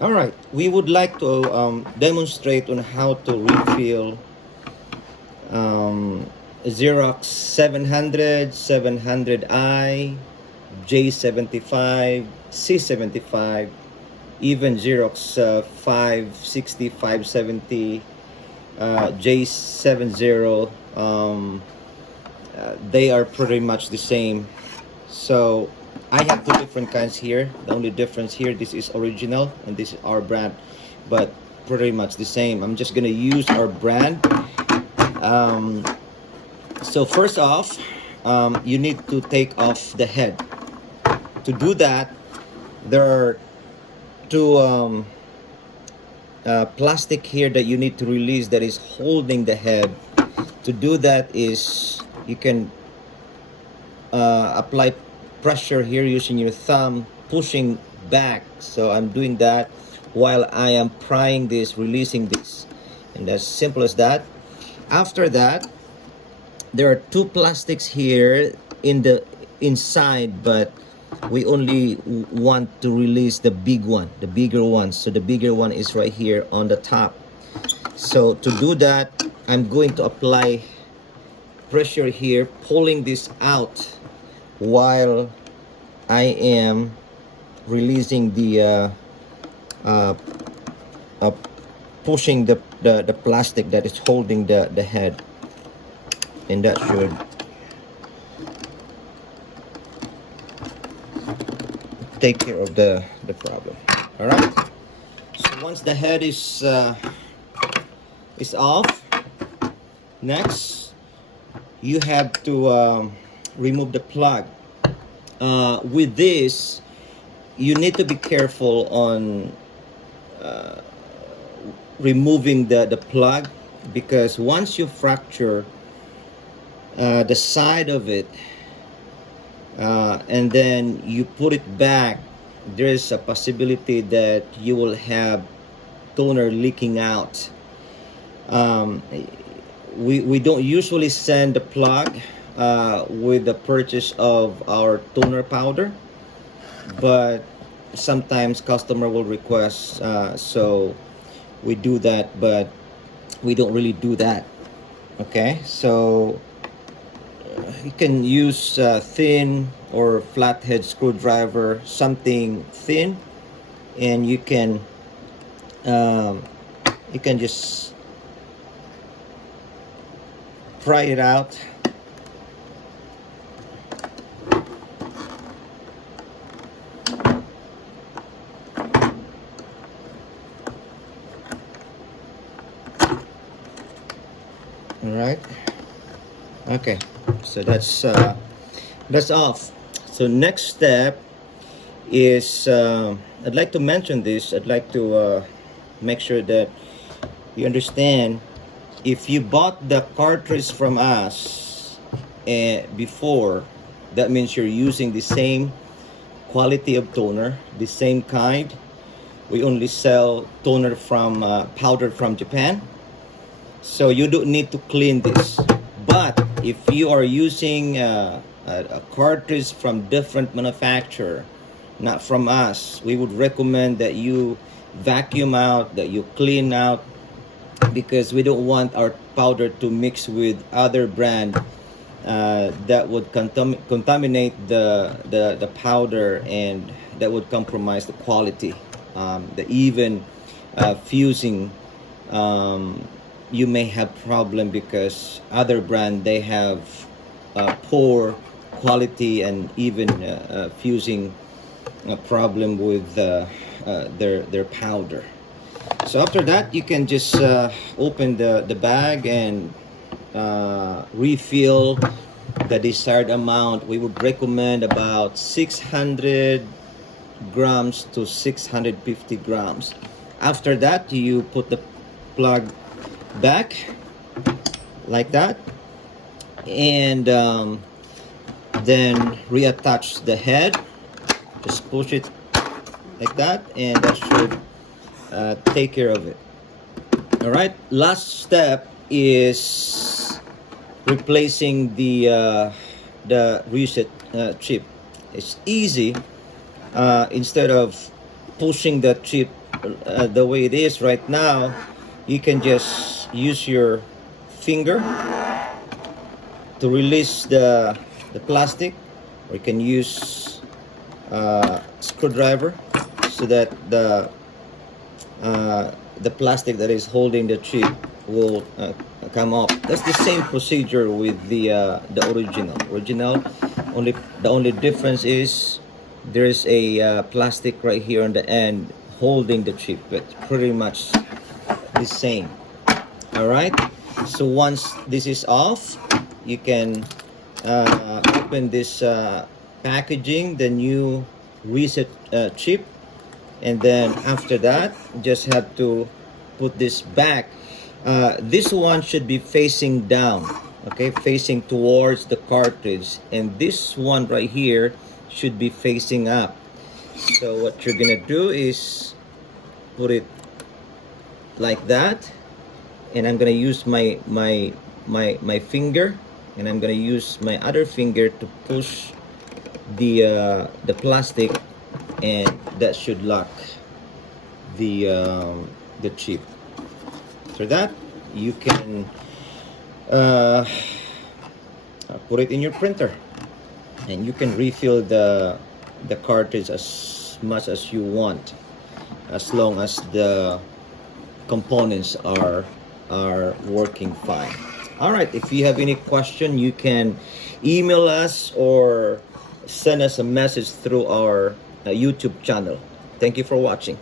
All right, we would like to demonstrate on how to refill Xerox 700, 700i, J75, C75, even Xerox 560, 570, J70. They are pretty much the same. So I have two different kinds here. The only difference here, this is original and this is our brand, but pretty much the same. I'm just gonna use our brand. Um, so first off, you need to take off the head. To do that, there are two plastic here that you need to release that is holding the head. To do that is you can apply pressure here using your thumb, pushing back. So I'm doing that while I am prying this, releasing this, and as simple as that. After that, there are two plastics here in the inside, but we only want to release the big one, the bigger one. So the bigger one is right here on the top. So to do that, I'm going to apply pressure here, pulling this out while I am releasing the pushing the plastic that is holding the head, and that should take care of the problem. All right, so once the head is off, next you have to remove the plug. With this, you need to be careful on removing the plug, because once you fracture the side of it and then you put it back, there is a possibility that you will have toner leaking out. We don't usually send the plug with the purchase of our toner powder, but sometimes customer will request, so we do that, but we don't really do that. Okay, so you can use thin or flathead screwdriver, something thin, and you can just pry it out. All right, okay, so that's off. So next step is I'd like to mention this. I'd like to make sure that you understand, if you bought the cartridge from us before, that means you're using the same quality of toner, the same kind. We only sell toner from powder from Japan, so you don't need to clean this. But if you are using a cartridge from different manufacturer, not from us, we would recommend that you vacuum out, that you clean out, because we don't want our powder to mix with other brand that would contaminate the powder, and that would compromise the quality. The even fusing, you may have problem because other brand, they have poor quality and even fusing problem with their powder. So after that, you can just open the bag and refill the desired amount. We would recommend about 600 grams to 650 grams. After that, you put the plug back like that, and then reattach the head. Just push it like that, and that should take care of it. All right, last step is replacing the reset chip. It's easy. Instead of pushing the chip the way it is right now, you can just use your finger to release the plastic, or you can use screwdriver so that the plastic that is holding the chip will come up. That's the same procedure with the original. Only the only difference is there's a plastic right here on the end holding the chip, but pretty much the same. All right, so once this is off, you can open this packaging, the new reset chip, and then after that just have to put this back. This one should be facing down, okay, facing towards the cartridge, and this one right here should be facing up. So what you're gonna do is put it like that, and I'm gonna use my finger, and I'm gonna use my other finger to push the plastic, and that should lock the chip. After that, you can put it in your printer, and you can refill the cartridge as much as you want, as long as the components are working fine. All right, if you have any question, you can email us or send us a message through our YouTube channel. Thank you for watching.